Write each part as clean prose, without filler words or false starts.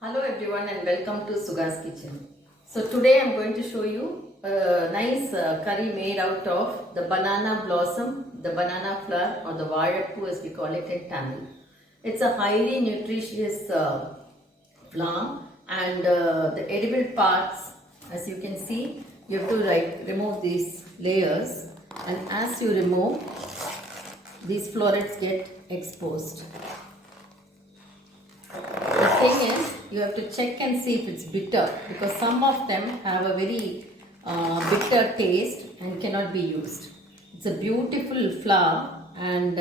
Hello everyone and welcome to Suga's Kitchen. So today I am going to show you a nice curry made out of the banana blossom, the banana flower or the vazhapoo as we call it in Tamil. It's a highly nutritious flower and the edible parts, as you can see, you have to remove these layers, and as you remove, these florets get exposed. The thing is, you have to check and see if it's bitter, because some of them have a very bitter taste and cannot be used. It's a beautiful flower and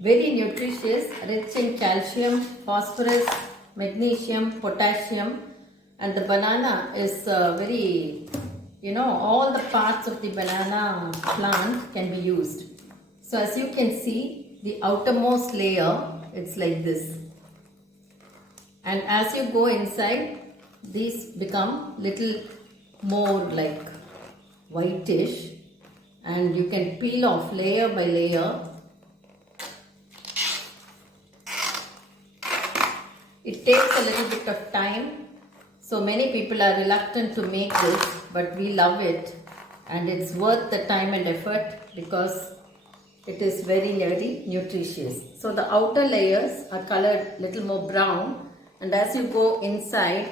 very nutritious, rich in calcium, phosphorus, magnesium, potassium, and the banana is very, all the parts of the banana plant can be used. So as you can see, the outermost layer, it's like this. And as you go inside, these become little more like whitish, and you can peel off layer by layer. It takes a little bit of time, so many people are reluctant to make this, but we love it and it's worth the time and effort because it is very, very nutritious. So the outer layers are colored little more brown, and as you go inside,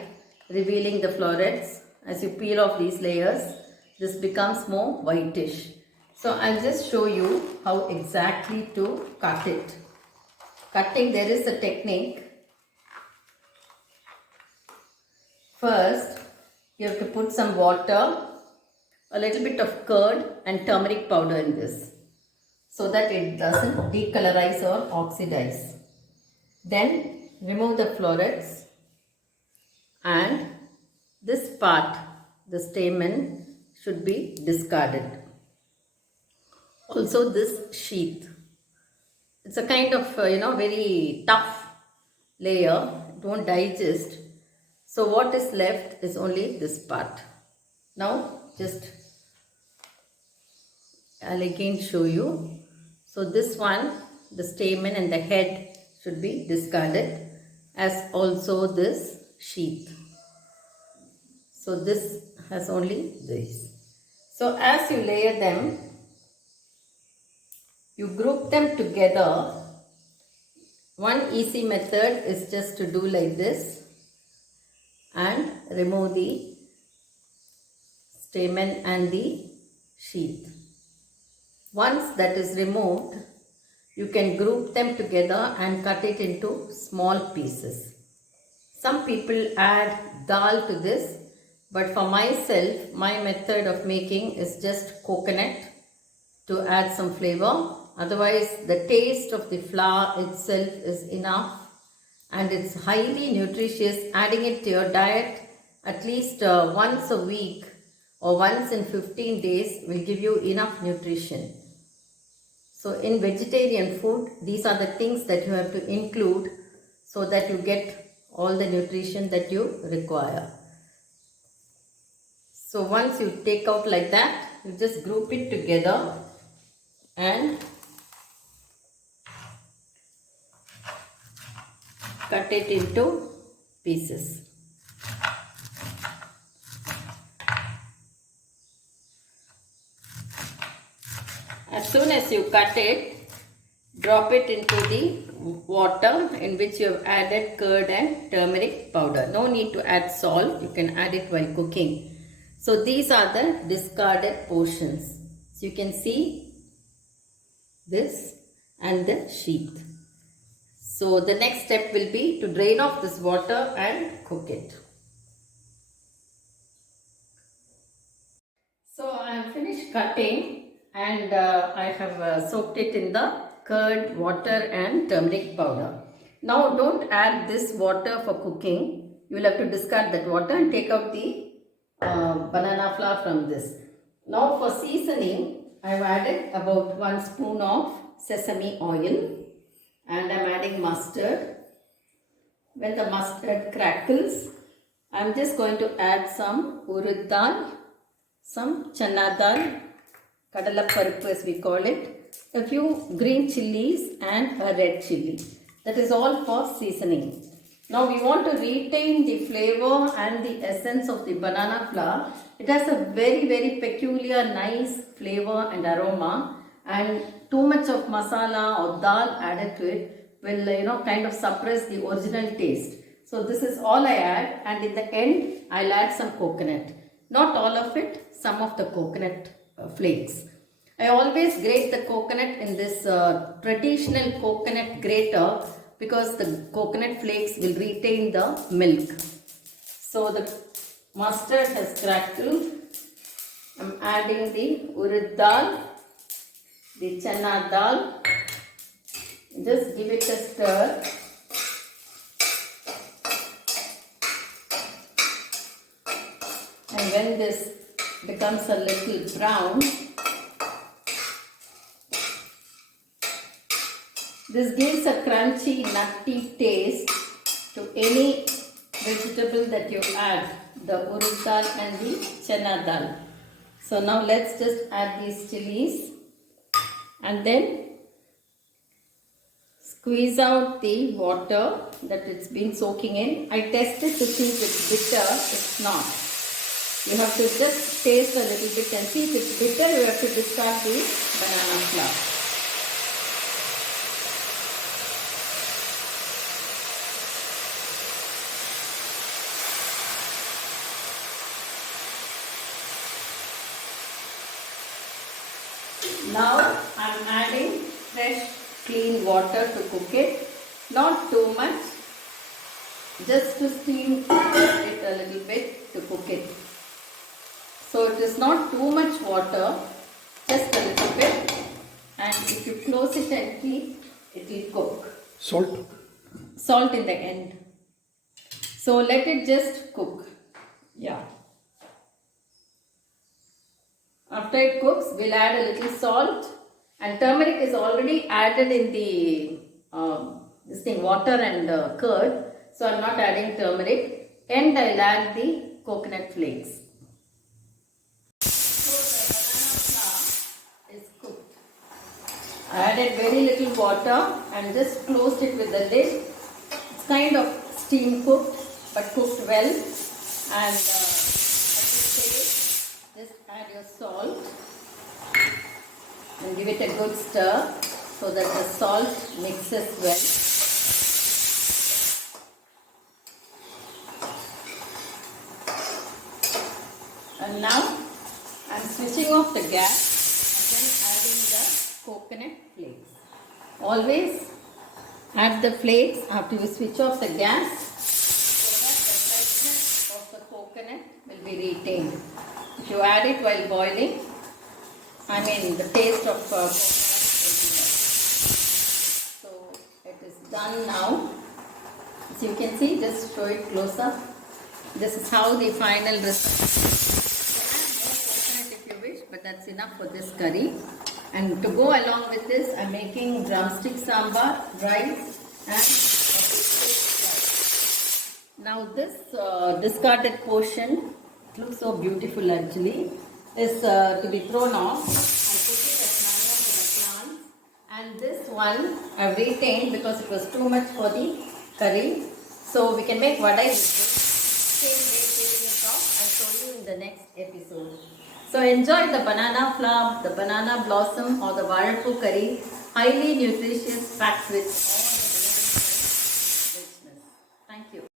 revealing the florets, as you peel off these layers, this becomes more whitish. So I'll just show you how exactly to cut it. Cutting, there is a technique. First, you have to put some water, a little bit of curd and turmeric powder in this, so that it doesn't decolorize or oxidize. Then remove the florets, and this part, the stamen, should be discarded. Also this sheath. It's a kind of, very tough layer. It won't digest. So what is left is only this part. Now I'll again show you. So this one, the stamen and the head should be discarded, as also this sheath. So this has only this. So as you layer them, you group them together. One easy method is just to do like this and remove the stamen and the sheath. Once that is removed, you can group them together and cut it into small pieces. Some people add dhal to this, but for myself, my method of making is just coconut to add some flavor. Otherwise, the taste of the flour itself is enough, and it's highly nutritious. Adding it to your diet at least once a week or once in 15 days will give you enough nutrition. So in vegetarian food, these are the things that you have to include so that you get all the nutrition that you require. So once you take out like that, you just group it together and cut it into pieces. As soon as you cut it, drop it into the water in which you have added curd and turmeric powder. No need to add salt. You can add it while cooking. So these are the discarded portions. So you can see this and the sheath. So the next step will be to drain off this water and cook it. So I have finished cutting, and I have soaked it in the curd, water and turmeric powder. Now don't add this water for cooking. You will have to discard that water and take out the banana flour from this. Now for seasoning, I have added about 1 spoon of sesame oil, and I am adding mustard. When the mustard crackles, I am just going to add some urad dhal, some channa dhal, kadalaparippu as we call it, a few green chillies and a red chilli. That is all for seasoning. Now we want to retain the flavor and the essence of the banana flour. It has a very peculiar nice flavor and aroma, and too much of masala or dal added to it will kind of suppress the original taste. So this is all I add, and in the end I'll add some coconut. Not all of it, some of the coconut flakes. I always grate the coconut in this traditional coconut grater because the coconut flakes will retain the milk. So the mustard has crackled. I'm adding the urad dal, the channa dal. Just give it a stir. And when this becomes a little brown, this gives a crunchy, nutty taste to any vegetable that you add, the urad dal and the channa dal. So now let's just add these chillies and then squeeze out the water that it's been soaking in. I tested to see if it's bitter. It's not. You have to just taste a little bit and see if it's bitter. You have to discard the banana flour. Now I am adding fresh clean water to cook it, not too much, just to steam it a little bit to cook it. So it is not too much water, just a little bit, and if you close it and keep, it will cook. Salt? Salt in the end. So let it just cook. Yeah. After it cooks, we'll add a little salt, and turmeric is already added in the water and curd, so I'm not adding turmeric. And I'll add the coconut flakes. So the banana flour is cooked. I added very little water and just closed it with the lid. It's kind of steam cooked, but cooked well, and just add your salt and give it a good stir so that the salt mixes well. And now I am switching off the gas and then adding the coconut flakes. Always add the flakes after you switch off the gas so that the freshness of the coconut will be retained. If you add it while boiling, the taste of coconut will be less. So it is done now. As you can see, just show it close up. This is how the final result is. You can add more coconut if you wish, but that's enough for this curry. And to go along with this, I'm making drumstick sambar, rice, and a biscuit. Now this discarded portion, it looks so beautiful actually, is to be thrown off. I put it as manure for the plants, and this one I've retained because it was too much for the curry. So we can make vadai with this. Same way taking it off, I'll show you in the next episode. So enjoy the banana flour, the banana blossom or the vazhapoo curry, highly nutritious, packed with all